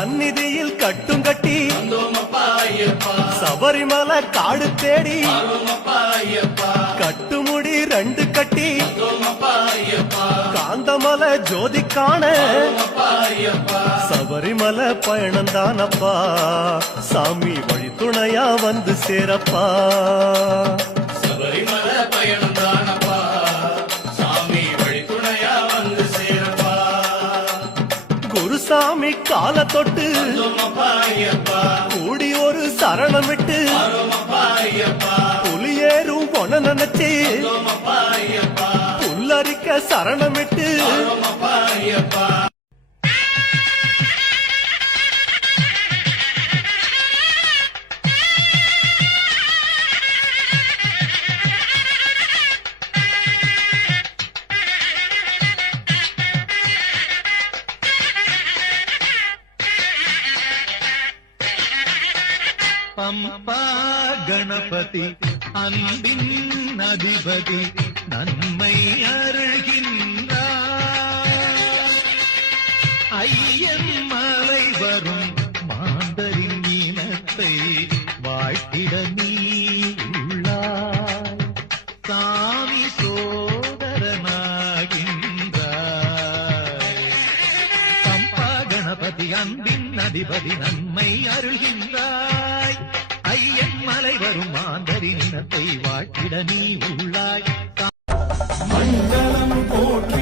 சந்நிதியில் கட்டும் கட்டி சபரிமலை காடு தேடி கட்டுமுடி 2 கட்டி காந்தமலை ஜோதி காண சபரிமலை பயணந்தானப்பா சாமி வழி துணையா வந்து சேரப்பா. சபரிமலை பயணந்தானப்பா சாமி வழி துணையா வந்து சேரப்பா. குருசாமி கால தொட்டு கூடி ஒரு சரணமிட்டு புலியேறும் பொன நினைச்சு புல்லரிக்க சரணமிட்டு பம்பா கணபதி அன்பின் அதிபதி நன்மை அருகின்றார். ஐயன் மலை வரும் மாந்தரின் இனத்தை வாழ்த்திட நீ உள்ளாய். சாமி சோதரனாகின்றாய். பம்பா கணபதி அன்பின் அதிபதி நன்மை அருள்கின்றாய். ஐயன் மலை வரும் மாந்தரின் இனத்தை வாழ்த்திட நீ உள்ளாய். மண்டலம் போற்றி